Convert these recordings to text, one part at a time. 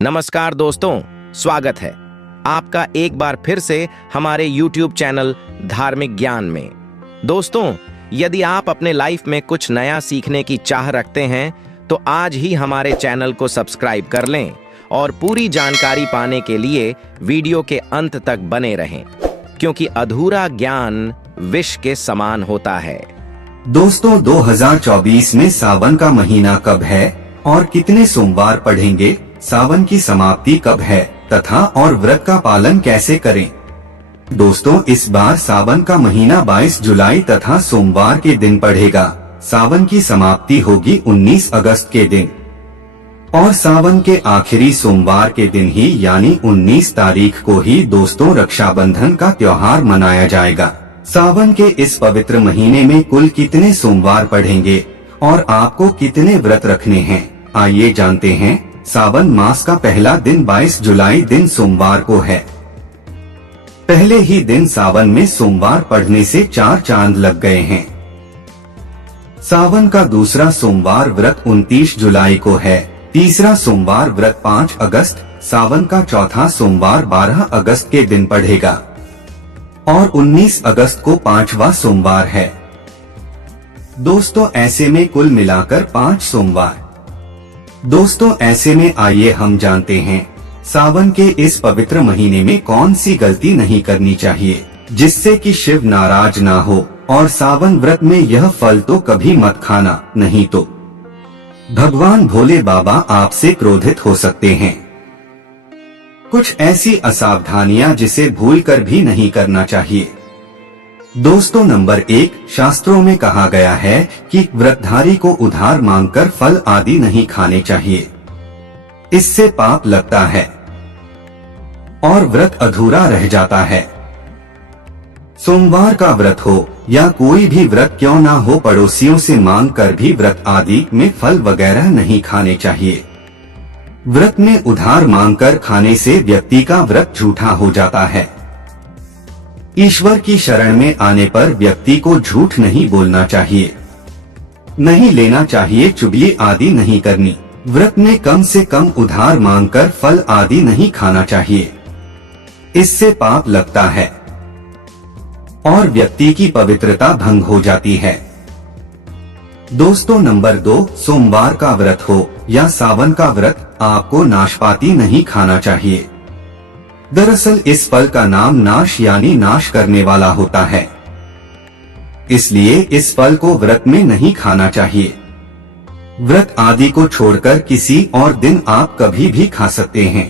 नमस्कार दोस्तों, स्वागत है आपका एक बार फिर से हमारे YouTube चैनल धार्मिक ज्ञान में। दोस्तों, यदि आप अपने लाइफ में कुछ नया सीखने की चाह रखते हैं तो आज ही हमारे चैनल को सब्सक्राइब कर लें और पूरी जानकारी पाने के लिए वीडियो के अंत तक बने रहें, क्योंकि अधूरा ज्ञान विष के समान होता है। दोस्तों, 2024 में सावन का महीना कब है और कितने सोमवार पढ़ेंगे, सावन की समाप्ति कब है तथा और व्रत का पालन कैसे करें। दोस्तों, इस बार सावन का महीना 22 जुलाई तथा सोमवार के दिन पड़ेगा। सावन की समाप्ति होगी 19 अगस्त के दिन और सावन के आखिरी सोमवार के दिन ही यानी 19 तारीख को ही दोस्तों रक्षाबंधन का त्योहार मनाया जाएगा। सावन के इस पवित्र महीने में कुल कितने सोमवार पढ़ेंगे और आपको कितने व्रत रखने हैं, आइए जानते हैं। सावन मास का पहला दिन 22 जुलाई दिन सोमवार को है। पहले ही दिन सावन में सोमवार पढ़ने से 4 चांद लग गए हैं। सावन का दूसरा सोमवार व्रत 29 जुलाई को है। तीसरा सोमवार व्रत 5 अगस्त, सावन का चौथा सोमवार 12 अगस्त के दिन पढ़ेगा और 19 अगस्त को 5वां सोमवार है। दोस्तों, ऐसे में कुल मिलाकर 5 सोमवार। दोस्तों, ऐसे में आइए हम जानते हैं सावन के इस पवित्र महीने में कौन सी गलती नहीं करनी चाहिए जिससे कि शिव नाराज ना हो, और सावन व्रत में यह फल तो कभी मत खाना, नहीं तो भगवान भोले बाबा आपसे क्रोधित हो सकते हैं। कुछ ऐसी असावधानियां जिसे भूलकर भी नहीं करना चाहिए। दोस्तों, नंबर 1, शास्त्रों में कहा गया है कि व्रतधारी को उधार मांगकर फल आदि नहीं खाने चाहिए, इससे पाप लगता है और व्रत अधूरा रह जाता है। सोमवार का व्रत हो या कोई भी व्रत क्यों ना हो, पड़ोसियों से मांग कर भी व्रत आदि में फल वगैरह नहीं खाने चाहिए। व्रत में उधार मांगकर खाने से व्यक्ति का व्रत झूठा हो जाता है। ईश्वर की शरण में आने पर व्यक्ति को झूठ नहीं बोलना चाहिए, नहीं लेना चाहिए, चुगली आदि नहीं करनी। व्रत में कम से कम उधार मांगकर फल आदि नहीं खाना चाहिए, इससे पाप लगता है और व्यक्ति की पवित्रता भंग हो जाती है। दोस्तों, नंबर 2, सोमवार का व्रत हो या सावन का व्रत, आपको नाशपाती नहीं खाना चाहिए। दरअसल इस फल का नाम नाश यानी नाश करने वाला होता है, इसलिए इस फल को व्रत में नहीं खाना चाहिए। व्रत आदि को छोड़कर किसी और दिन आप कभी भी खा सकते हैं,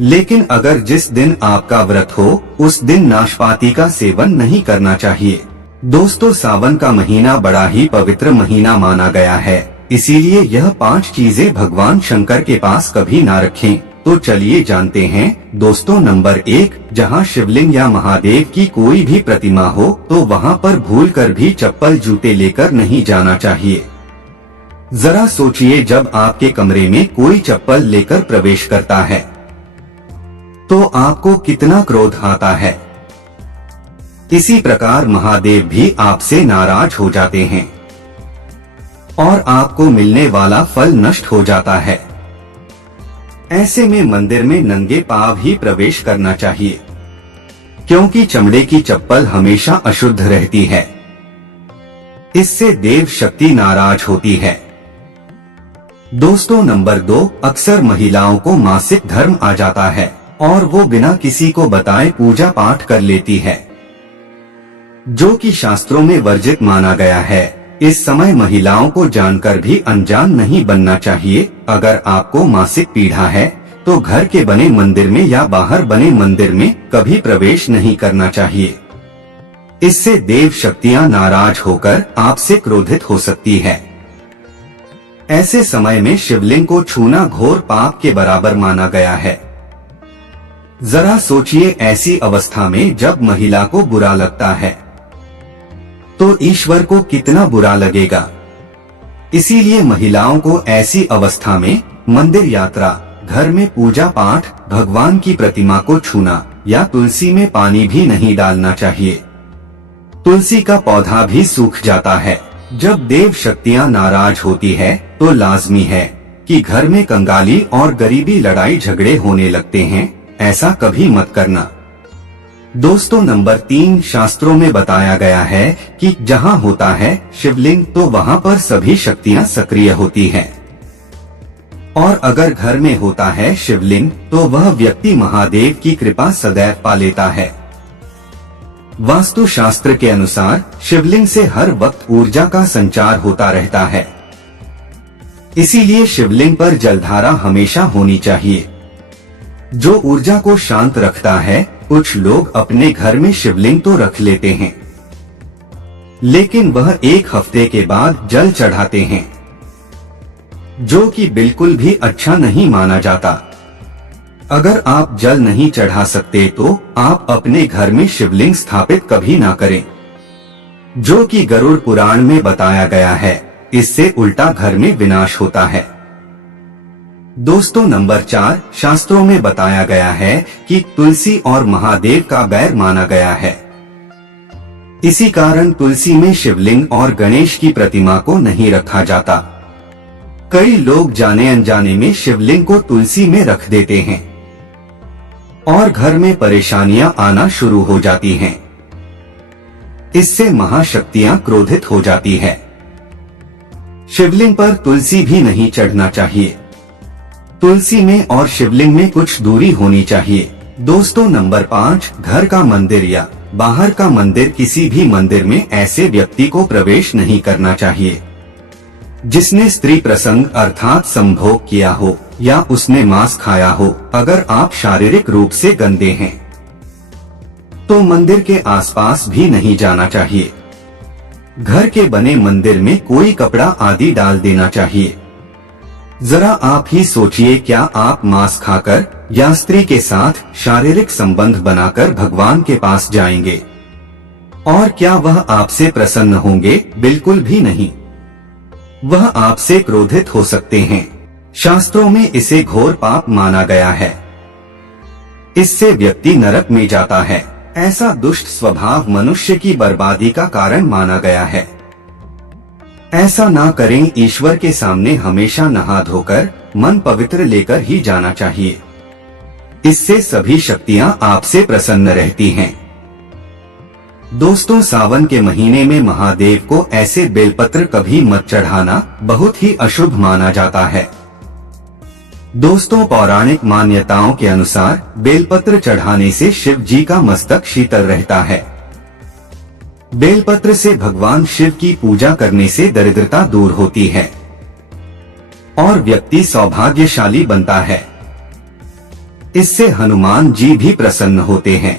लेकिन अगर जिस दिन आपका व्रत हो उस दिन नाशपाती का सेवन नहीं करना चाहिए। दोस्तों, सावन का महीना बड़ा ही पवित्र महीना माना गया है, इसीलिए यह 5 चीजें भगवान शंकर के पास कभी ना रखें। तो चलिए जानते हैं। दोस्तों, नंबर 1, जहां शिवलिंग या महादेव की कोई भी प्रतिमा हो तो वहां पर भूलकर भी चप्पल जूते लेकर नहीं जाना चाहिए। जरा सोचिए, जब आपके कमरे में कोई चप्पल लेकर प्रवेश करता है तो आपको कितना क्रोध आता है। इसी प्रकार महादेव भी आपसे नाराज हो जाते हैं और आपको मिलने वाला फल नष्ट हो जाता है। ऐसे में मंदिर में नंगे पांव ही प्रवेश करना चाहिए, क्योंकि चमड़े की चप्पल हमेशा अशुद्ध रहती है, इससे देव शक्ति नाराज होती है। दोस्तों, नंबर 2, अक्सर महिलाओं को मासिक धर्म आ जाता है और वो बिना किसी को बताए पूजा पाठ कर लेती है, जो कि शास्त्रों में वर्जित माना गया है। इस समय महिलाओं को जानकर भी अनजान नहीं बनना चाहिए। अगर आपको मासिक पीड़ा है तो घर के बने मंदिर में या बाहर बने मंदिर में कभी प्रवेश नहीं करना चाहिए, इससे देव शक्तियां नाराज होकर आपसे क्रोधित हो सकती है। ऐसे समय में शिवलिंग को छूना घोर पाप के बराबर माना गया है। जरा सोचिए, ऐसी अवस्था में जब महिला को बुरा लगता है तो ईश्वर को कितना बुरा लगेगा। इसीलिए महिलाओं को ऐसी अवस्था में मंदिर यात्रा, घर में पूजा पाठ, भगवान की प्रतिमा को छूना या तुलसी में पानी भी नहीं डालना चाहिए। तुलसी का पौधा भी सूख जाता है। जब देव शक्तियां नाराज होती है तो लाजमी है कि घर में कंगाली और गरीबी लड़ाई झगड़े होने लगते हैं, ऐसा कभी मत करना। दोस्तों नंबर 3, शास्त्रों में बताया गया है कि जहाँ होता है शिवलिंग तो वहाँ पर सभी शक्तियाँ सक्रिय होती हैं। और अगर घर में होता है शिवलिंग तो वह व्यक्ति महादेव की कृपा सदैव पा लेता है। वास्तु शास्त्र के अनुसार शिवलिंग से हर वक्त ऊर्जा का संचार होता रहता है, इसीलिए शिवलिंग पर जलधारा हमेशा होनी चाहिए, जो ऊर्जा को शांत रखता है। कुछ लोग अपने घर में शिवलिंग तो रख लेते हैं, लेकिन वह 1 हफ्ते के बाद जल चढ़ाते हैं, जो कि बिल्कुल भी अच्छा नहीं माना जाता। अगर आप जल नहीं चढ़ा सकते तो आप अपने घर में शिवलिंग स्थापित कभी ना करें, जो कि गरुड़ पुराण में बताया गया है। इससे उल्टा घर में विनाश होता है। दोस्तों नंबर 4, शास्त्रों में बताया गया है कि तुलसी और महादेव का बैर माना गया है। इसी कारण तुलसी में शिवलिंग और गणेश की प्रतिमा को नहीं रखा जाता। कई लोग जाने अनजाने में शिवलिंग को तुलसी में रख देते हैं और घर में परेशानियां आना शुरू हो जाती हैं। इससे महाशक्तियां क्रोधित हो जाती है। शिवलिंग पर तुलसी भी नहीं चढ़ना चाहिए। तुलसी में और शिवलिंग में कुछ दूरी होनी चाहिए। दोस्तों नंबर 5, घर का मंदिर या बाहर का मंदिर, किसी भी मंदिर में ऐसे व्यक्ति को प्रवेश नहीं करना चाहिए जिसने स्त्री प्रसंग अर्थात संभोग किया हो या उसने मांस खाया हो। अगर आप शारीरिक रूप से गंदे हैं तो मंदिर के आसपास भी नहीं जाना चाहिए। घर के बने मंदिर में कोई कपड़ा आदि डाल देना चाहिए। जरा आप ही सोचिए, क्या आप मांस खाकर या स्त्री के साथ शारीरिक संबंध बनाकर भगवान के पास जाएंगे? और क्या वह आपसे प्रसन्न होंगे? बिल्कुल भी नहीं। वह आपसे क्रोधित हो सकते हैं। शास्त्रों में इसे घोर पाप माना गया है। इससे व्यक्ति नरक में जाता है। ऐसा दुष्ट स्वभाव मनुष्य की बर्बादी का कारण माना गया है। ऐसा ना करें। ईश्वर के सामने हमेशा नहा धोकर मन पवित्र लेकर ही जाना चाहिए। इससे सभी शक्तियां आपसे प्रसन्न रहती हैं। दोस्तों सावन के महीने में महादेव को ऐसे बेलपत्र कभी मत चढ़ाना, बहुत ही अशुभ माना जाता है। दोस्तों पौराणिक मान्यताओं के अनुसार बेलपत्र चढ़ाने से शिव जी का मस्तक शीतल रहता है। बेलपत्र से भगवान शिव की पूजा करने से दरिद्रता दूर होती है और व्यक्ति सौभाग्यशाली बनता है। इससे हनुमान जी भी प्रसन्न होते हैं,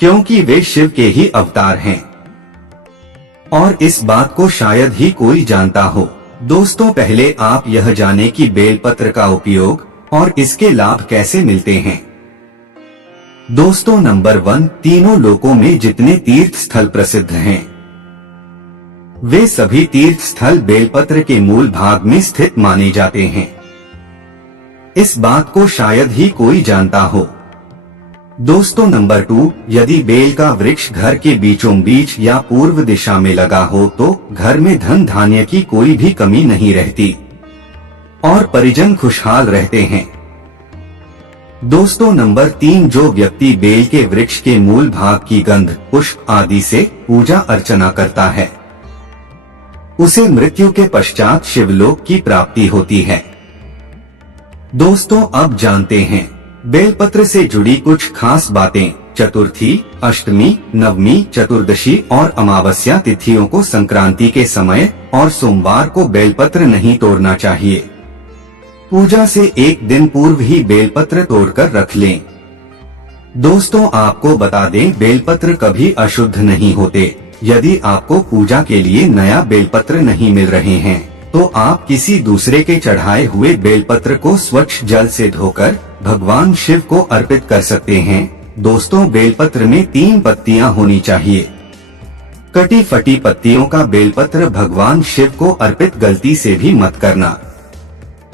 क्योंकि वे शिव के ही अवतार हैं और इस बात को शायद ही कोई जानता हो। दोस्तों पहले आप यह जानें कि बेलपत्र का उपयोग और इसके लाभ कैसे मिलते हैं। दोस्तों नंबर 1, तीनों लोकों में जितने तीर्थ स्थल प्रसिद्ध हैं, वे सभी तीर्थ स्थल बेलपत्र के मूल भाग में स्थित माने जाते हैं। इस बात को शायद ही कोई जानता हो। दोस्तों नंबर 2, यदि बेल का वृक्ष घर के बीचों बीच या पूर्व दिशा में लगा हो तो घर में धन धान्य की कोई भी कमी नहीं रहती और परिजन खुशहाल रहते हैं। दोस्तों नंबर 3, जो व्यक्ति बेल के वृक्ष के मूल भाग की गंध, पुष्प आदि से पूजा अर्चना करता है, उसे मृत्यु के पश्चात शिवलोक की प्राप्ति होती है। दोस्तों अब जानते हैं बेलपत्र से जुड़ी कुछ खास बातें। चतुर्थी, अष्टमी, नवमी, चतुर्दशी और अमावस्या तिथियों को संक्रांति के समय और सोमवार को बेलपत्र नहीं तोड़ना चाहिए। पूजा से एक दिन पूर्व ही बेलपत्र तोड़कर रख लें। दोस्तों आपको बता दें, बेलपत्र कभी अशुद्ध नहीं होते। यदि आपको पूजा के लिए नया बेलपत्र नहीं मिल रहे हैं तो आप किसी दूसरे के चढ़ाए हुए बेलपत्र को स्वच्छ जल से धोकर भगवान शिव को अर्पित कर सकते हैं। दोस्तों बेलपत्र में 3 पत्तियां होनी चाहिए। कटी फटी पत्तियों का बेलपत्र भगवान शिव को अर्पित गलती से भी मत करना।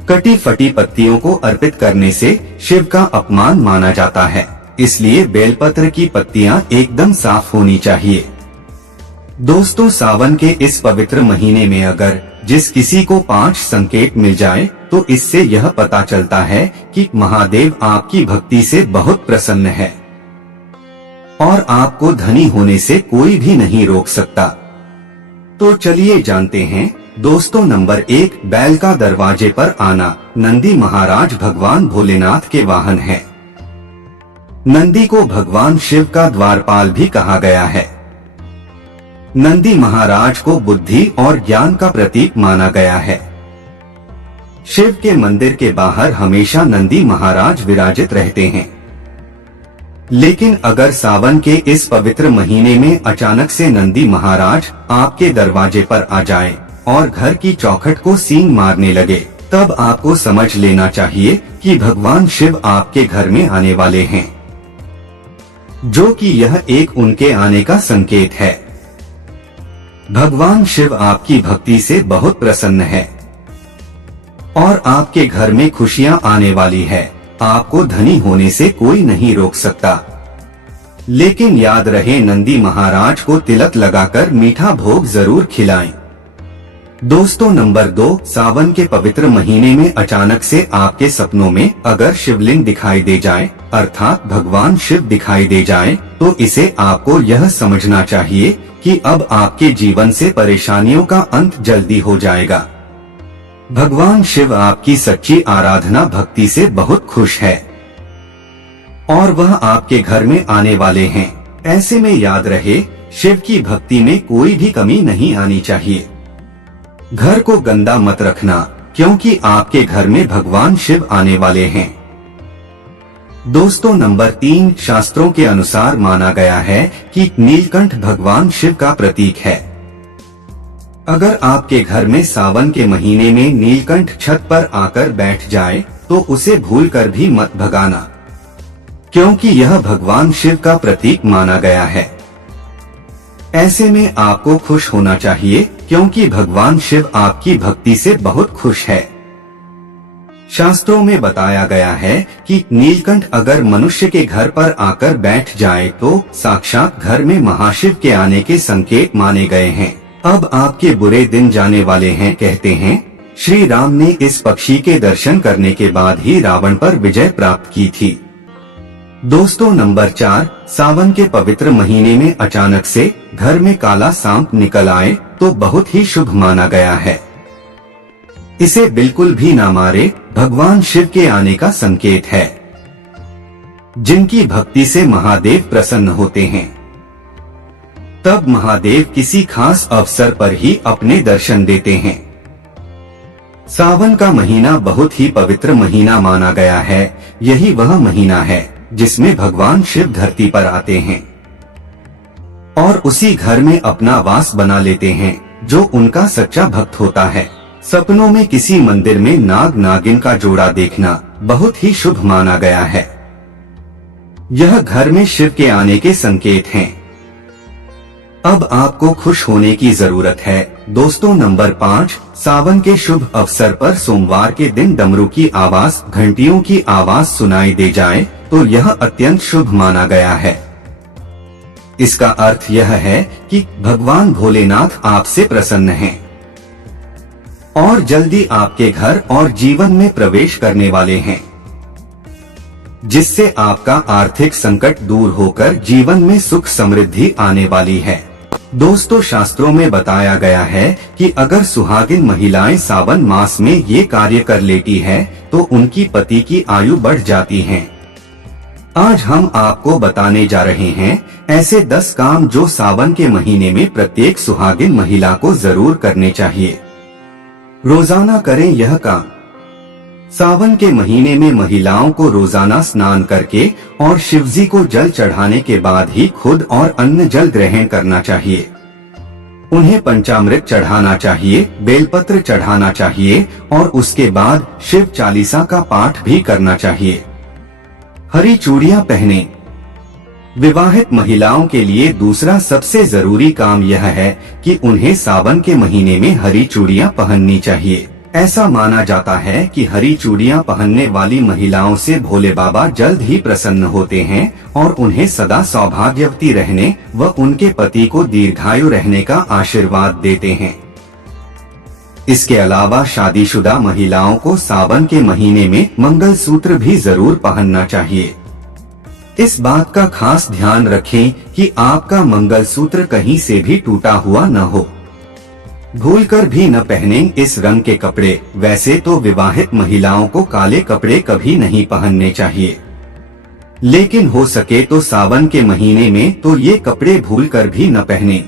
कटी फटी पत्तियों को अर्पित करने से शिव का अपमान माना जाता है, इसलिए बेलपत्र की पत्तियां एकदम साफ होनी चाहिए। दोस्तों सावन के इस पवित्र महीने में अगर जिस किसी को 5 संकेत मिल जाए तो इससे यह पता चलता है कि महादेव आपकी भक्ति से बहुत प्रसन्न है और आपको धनी होने से कोई भी नहीं रोक सकता। तो चलिए जानते हैं दोस्तों। नंबर 1, बैल का दरवाजे पर आना। नंदी महाराज भगवान भोलेनाथ के वाहन है। नंदी को भगवान शिव का द्वारपाल भी कहा गया है। नंदी महाराज को बुद्धि और ज्ञान का प्रतीक माना गया है। शिव के मंदिर के बाहर हमेशा नंदी महाराज विराजित रहते हैं। लेकिन अगर सावन के इस पवित्र महीने में अचानक से नंदी महाराज आपके दरवाजे पर आ जाएं और घर की चौखट को सींग मारने लगे, तब आपको समझ लेना चाहिए कि भगवान शिव आपके घर में आने वाले हैं, जो कि यह एक उनके आने का संकेत है। भगवान शिव आपकी भक्ति से बहुत प्रसन्न है और आपके घर में खुशियां आने वाली है। आपको धनी होने से कोई नहीं रोक सकता। लेकिन याद रहे, नंदी महाराज को तिलक लगाकर मीठा भोग जरूर खिलाएं। दोस्तों नंबर 2, सावन के पवित्र महीने में अचानक से आपके सपनों में अगर शिवलिंग दिखाई दे जाए, अर्थात भगवान शिव दिखाई दे जाए, तो इसे आपको यह समझना चाहिए कि अब आपके जीवन से परेशानियों का अंत जल्दी हो जाएगा। भगवान शिव आपकी सच्ची आराधना भक्ति से बहुत खुश है और वह आपके घर में आने वाले हैं। ऐसे में याद रहे, शिव की भक्ति में कोई भी कमी नहीं आनी चाहिए। घर को गंदा मत रखना, क्योंकि आपके घर में भगवान शिव आने वाले हैं। दोस्तों नंबर 3, शास्त्रों के अनुसार माना गया है कि नीलकंठ भगवान शिव का प्रतीक है। अगर आपके घर में सावन के महीने में नीलकंठ छत पर आकर बैठ जाए तो उसे भूलकर भी मत भगाना, क्योंकि यह भगवान शिव का प्रतीक माना गया है। ऐसे में आपको खुश होना चाहिए, क्योंकि भगवान शिव आपकी भक्ति से बहुत खुश है। शास्त्रों में बताया गया है कि नीलकंठ अगर मनुष्य के घर पर आकर बैठ जाए तो साक्षात घर में महाशिव के आने के संकेत माने गए हैं। अब आपके बुरे दिन जाने वाले हैं। कहते हैं श्री राम ने इस पक्षी के दर्शन करने के बाद ही रावण पर विजय प्राप्त की थी। दोस्तों नंबर 4, सावन के पवित्र महीने में अचानक से घर में काला सांप निकल आए तो बहुत ही शुभ माना गया है। इसे बिल्कुल भी ना मारे, भगवान शिव के आने का संकेत है। जिनकी भक्ति से महादेव प्रसन्न होते हैं, तब महादेव किसी खास अवसर पर ही अपने दर्शन देते हैं। सावन का महीना बहुत ही पवित्र महीना माना गया है। यही वह महीना है जिसमें भगवान शिव धरती पर आते हैं और उसी घर में अपना वास बना लेते हैं जो उनका सच्चा भक्त होता है। सपनों में किसी मंदिर में नाग नागिन का जोड़ा देखना बहुत ही शुभ माना गया है। यह घर में शिव के आने के संकेत हैं। अब आपको खुश होने की जरूरत है। दोस्तों नंबर 5, सावन के शुभ अवसर पर सोमवार के दिन डमरू की आवाज, घंटियों की आवाज सुनाई दे जाए तो यह अत्यंत शुभ माना गया है। इसका अर्थ यह है कि भगवान भोलेनाथ आपसे प्रसन्न हैं और जल्दी आपके घर और जीवन में प्रवेश करने वाले हैं, जिससे आपका आर्थिक संकट दूर होकर जीवन में सुख समृद्धि आने वाली है। दोस्तों शास्त्रों में बताया गया है कि अगर सुहागिन महिलाएं सावन मास में ये कार्य कर लेती है तो उनकी पति की आयु बढ़ जाती है। आज हम आपको बताने जा रहे हैं ऐसे 10 काम जो सावन के महीने में प्रत्येक सुहागिन महिला को जरूर करने चाहिए। रोजाना करें यह काम। सावन के महीने में महिलाओं को रोजाना स्नान करके और शिवजी को जल चढ़ाने के बाद ही खुद और अन्न जल ग्रहण करना चाहिए। उन्हें पंचामृत चढ़ाना चाहिए, बेलपत्र चढ़ाना चाहिए और उसके बाद शिव चालीसा का पाठ भी करना चाहिए। हरी चूड़ियां पहने। विवाहित महिलाओं के लिए दूसरा सबसे जरूरी काम यह है कि उन्हें सावन के महीने में हरी चूड़ियां पहननी चाहिए। ऐसा माना जाता है कि हरी चूड़ियां पहनने वाली महिलाओं से भोले बाबा जल्द ही प्रसन्न होते हैं और उन्हें सदा सौभाग्यवती रहने व उनके पति को दीर्घायु रहने का आशीर्वाद देते हैं। इसके अलावा शादीशुदा महिलाओं को सावन के महीने में मंगलसूत्र भी जरूर पहनना चाहिए। इस बात का खास ध्यान रखें कि आपका मंगलसूत्र कहीं से भी टूटा हुआ न हो। भूलकर भी न पहने इस रंग के कपड़े। वैसे तो विवाहित महिलाओं को काले कपड़े कभी नहीं पहनने चाहिए, लेकिन हो सके तो सावन के महीने में तो ये कपड़े भूलकर भी न पहने।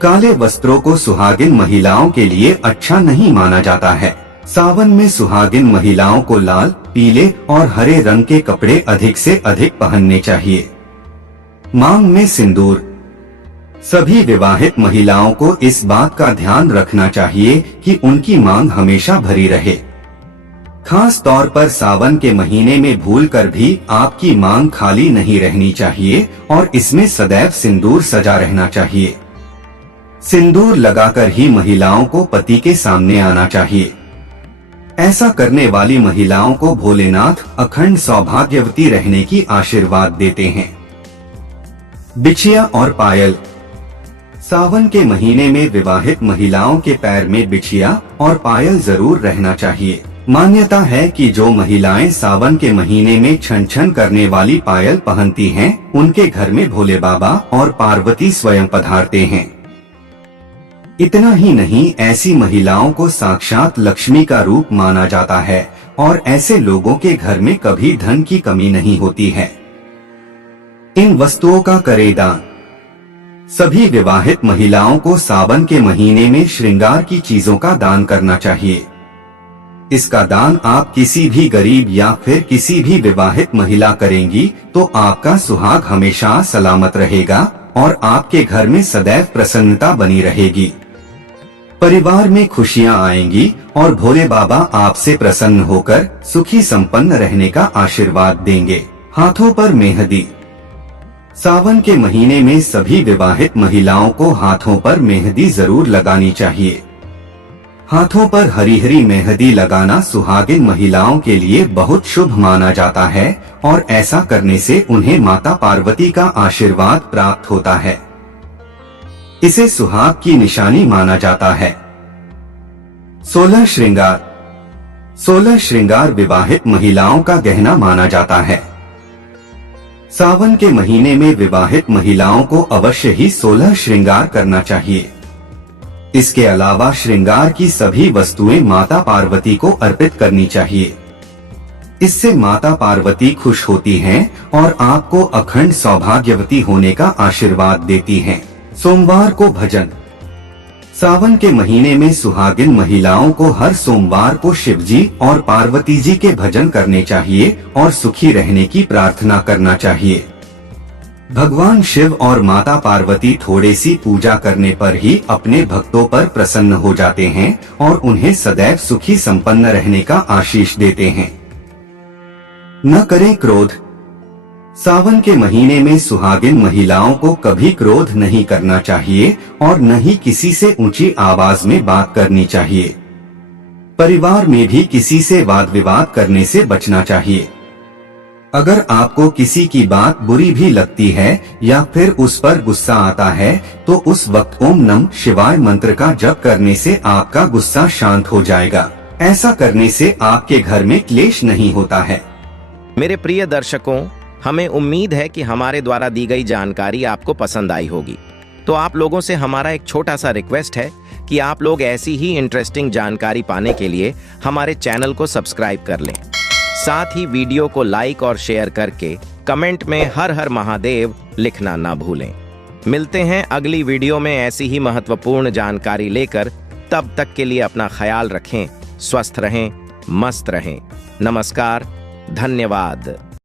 काले वस्त्रों को सुहागिन महिलाओं के लिए अच्छा नहीं माना जाता है। सावन में सुहागिन महिलाओं को लाल, पीले और हरे रंग के कपड़े अधिक से अधिक पहनने चाहिए। मांग में सिंदूर। सभी विवाहित महिलाओं को इस बात का ध्यान रखना चाहिए कि उनकी मांग हमेशा भरी रहे। खास तौर पर सावन के महीने में भूलकर भी आपकी मांग खाली नहीं रहनी चाहिए और इसमें सदैव सिंदूर सजा रहना चाहिए। सिंदूर लगाकर ही महिलाओं को पति के सामने आना चाहिए। ऐसा करने वाली महिलाओं को भोलेनाथ अखंड सौभाग्यवती रहने की आशीर्वाद देते हैं। बिछिया और पायल। सावन के महीने में विवाहित महिलाओं के पैर में बिछिया और पायल जरूर रहना चाहिए। मान्यता है कि जो महिलाएं सावन के महीने में छन छन करने वाली पायल पहनती हैं, उनके घर में भोले बाबा और पार्वती स्वयं पधारते हैं। इतना ही नहीं, ऐसी महिलाओं को साक्षात लक्ष्मी का रूप माना जाता है और ऐसे लोगों के घर में कभी धन की कमी नहीं होती है। इन वस्तुओं का करें दान। सभी विवाहित महिलाओं को सावन के महीने में श्रृंगार की चीजों का दान करना चाहिए। इसका दान आप किसी भी गरीब या फिर किसी भी विवाहित महिला करेंगी तो आपका सुहाग हमेशा सलामत रहेगा और आपके घर में सदैव प्रसन्नता बनी रहेगी। परिवार में खुशियां आएंगी और भोले बाबा आपसे प्रसन्न होकर सुखी संपन्न रहने का आशीर्वाद देंगे। हाथों पर मेहंदी। सावन के महीने में सभी विवाहित महिलाओं को हाथों पर मेहंदी जरूर लगानी चाहिए। हाथों पर हरी हरी मेहंदी लगाना सुहागिन महिलाओं के लिए बहुत शुभ माना जाता है और ऐसा करने से उन्हें माता पार्वती का आशीर्वाद प्राप्त होता है। इसे सुहाग की निशानी माना जाता है। 16 श्रृंगार। 16 श्रृंगार विवाहित महिलाओं का गहना माना जाता है। सावन के महीने में विवाहित महिलाओं को अवश्य ही 16 श्रृंगार करना चाहिए। इसके अलावा श्रृंगार की सभी वस्तुएं माता पार्वती को अर्पित करनी चाहिए। इससे माता पार्वती खुश होती हैं और आपको अखंड सौभाग्यवती होने का आशीर्वाद देती हैं। सोमवार को भजन। सावन के महीने में सुहागिन महिलाओं को हर सोमवार को शिवजी और पार्वती जी के भजन करने चाहिए और सुखी रहने की प्रार्थना करना चाहिए। भगवान शिव और माता पार्वती थोड़ी सी पूजा करने पर ही अपने भक्तों पर प्रसन्न हो जाते हैं और उन्हें सदैव सुखी संपन्न रहने का आशीष देते हैं। न करें क्रोध। सावन के महीने में सुहागिन महिलाओं को कभी क्रोध नहीं करना चाहिए और न ही किसी से ऊंची आवाज में बात करनी चाहिए। परिवार में भी किसी से वाद विवाद करने से बचना चाहिए। अगर आपको किसी की बात बुरी भी लगती है या फिर उस पर गुस्सा आता है तो उस वक्त ओम नमः शिवाय मंत्र का जप करने से आपका गुस्सा शांत हो जाएगा। ऐसा करने से आपके घर में क्लेश नहीं होता है। मेरे प्रिय दर्शकों, हमें उम्मीद है कि हमारे द्वारा दी गई जानकारी आपको पसंद आई होगी। तो आप लोगों से हमारा एक छोटा सा रिक्वेस्ट है कि आप लोग ऐसी ही इंटरेस्टिंग जानकारी पाने के लिए हमारे चैनल को सब्सक्राइब कर लें। साथ ही वीडियो को लाइक और शेयर करके कमेंट में हर हर महादेव लिखना ना भूलें। मिलते हैं अगली वीडियो में ऐसी ही महत्वपूर्ण जानकारी लेकर। तब तक के लिए अपना ख्याल रखें, स्वस्थ रहें, मस्त रहें। नमस्कार, धन्यवाद।